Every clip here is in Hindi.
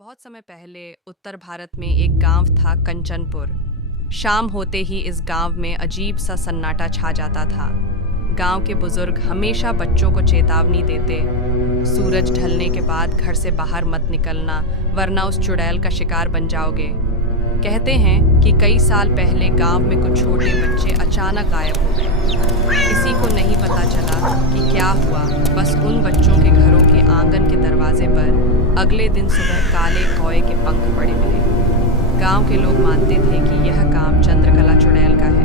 बहुत समय पहले उत्तर भारत में एक गांव था कंचनपुर। शाम होते ही इस गांव में अजीब सा सन्नाटा छा जाता था। गांव के बुजुर्ग हमेशा बच्चों को चेतावनी देते, सूरज ढलने के बाद घर से बाहर मत निकलना, वरना उस चुड़ैल का शिकार बन जाओगे। कहते हैं कि कई साल पहले गांव में कुछ छोटे बच्चे अचानक गायब हो गए। किसी को नहीं पता चला कि क्या हुआ, बस उन बच्चों के घरों के आंगन के दरवाजे पर अगले दिन सुबह काले कौए के पंख पड़े मिले। गांव के लोग मानते थे कि यह काम चंद्रकला चुड़ैल का है।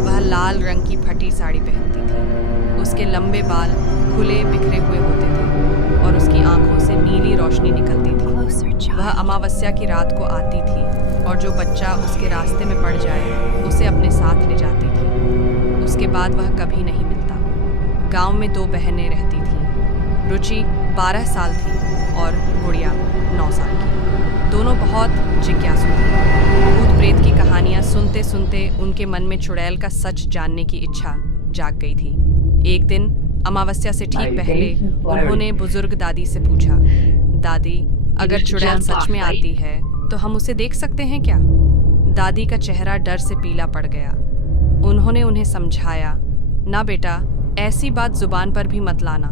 वह लाल रंग की फटी साड़ी पहनती थी, उसके लंबे बाल खुले बिखरे हुए होते थे और उसकी आंखों से नीली रोशनी निकलती थी। वह अमावस्या की रात को आती थी और जो बच्चा उसके रास्ते में पड़ जाए उसे अपने साथ ले जाती थी। उसके बाद वह कभी नहीं मिलता। गांव में दो बहनें रहती थीं। रुचि 12 साल थी और गुड़िया 9 साल की। दोनों बहुत जिज्ञासु थी। भूत प्रेत की कहानियां सुनते सुनते उनके मन में चुड़ैल का सच जानने की इच्छा जाग गई थी। एक दिन अमावस्या से ठीक पहले उन्होंने बुजुर्ग दादी से पूछा, दादी, अगर चुड़ैल सच में आती है तो हम उसे देख सकते हैं क्या? दादी का चेहरा डर से पीला पड़ गया। उन्होंने उन्हें समझाया, ना बेटा, ऐसी बात जुबान पर भी मत लाना।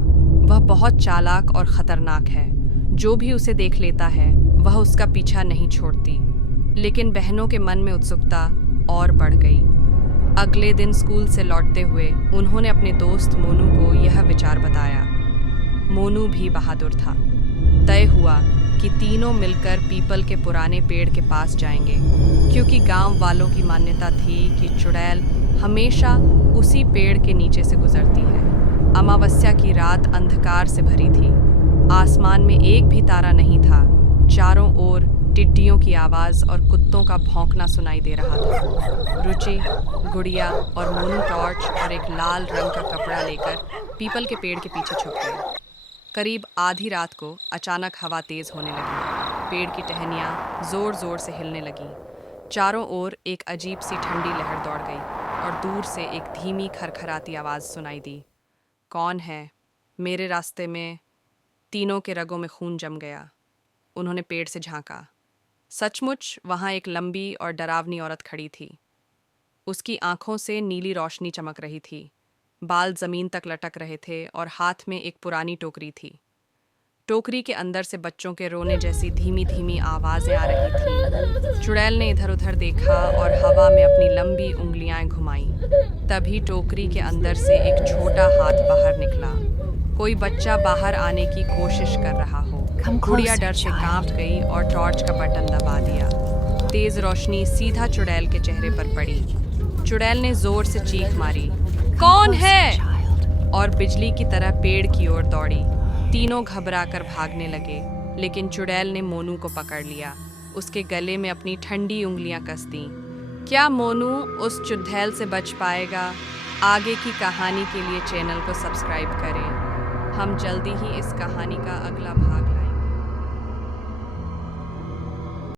वह बहुत चालाक और खतरनाक है। जो भी उसे देख लेता है वह उसका पीछा नहीं छोड़ती। लेकिन बहनों के मन में उत्सुकता और बढ़ गई। अगले दिन स्कूल से लौटते हुए उन्होंने अपने दोस्त मोनू को यह विचार बताया। मोनू भी बहादुर था। तय हुआ कि तीनों मिलकर पीपल के पुराने पेड़ के पास जाएंगे, क्योंकि गांव वालों की मान्यता थी कि चुड़ैल हमेशा उसी पेड़ के नीचे से गुजरती है। अमावस्या की रात अंधकार से भरी थी। आसमान में एक भी तारा नहीं था। चारों ओर टिड्डियों की आवाज़ और कुत्तों का भौंकना सुनाई दे रहा था। रुचि, गुड़िया और मोनू टॉर्च और एक लाल रंग का कपड़ा लेकर पीपल के पेड़ के पीछे छुप गए। करीब आधी रात को अचानक हवा तेज होने लगी। पेड़ की टहनियाँ जोर जोर से हिलने लगीं। चारों ओर एक अजीब सी ठंडी लहर दौड़ गई और दूर से एक धीमी खरखराती आवाज़ सुनाई दी। कौन है मेरे रास्ते में? तीनों के रगों में खून जम गया। उन्होंने पेड़ से झांका। सचमुच वहाँ एक लंबी और डरावनी औरत खड़ी थी। उसकी आंखों से नीली रोशनी चमक रही थी। बाल जमीन तक लटक रहे थे और हाथ में एक पुरानी टोकरी थी। टोकरी के अंदर से बच्चों के रोने जैसी धीमी धीमी आवाज़ें आ रही थीं। चुड़ैल ने इधर उधर देखा और हवा में अपनी लंबी उंगलियां घुमाईं। तभी टोकरी के अंदर से एक छोटा हाथ बाहर निकला। कोई बच्चा बाहर आने की कोशिश कर रहा हो। गुड़िया डर से कांप गई और टॉर्च का बटन दबा दिया। तेज रोशनी सीधा चुड़ैल के चेहरे पर पड़ी। चुड़ैल ने जोर से चीख मारी, कौन है? और बिजली की तरह पेड़ की ओर दौड़ी। तीनों घबराकर भागने लगे, लेकिन चुड़ैल ने मोनू को पकड़ लिया। उसके गले में अपनी ठंडी उंगलियां कस दीं। क्या मोनू उस चुड़ैल से बच पाएगा? आगे की कहानी के लिए चैनल को सब्सक्राइब करें। हम जल्दी ही इस कहानी का अगला भाग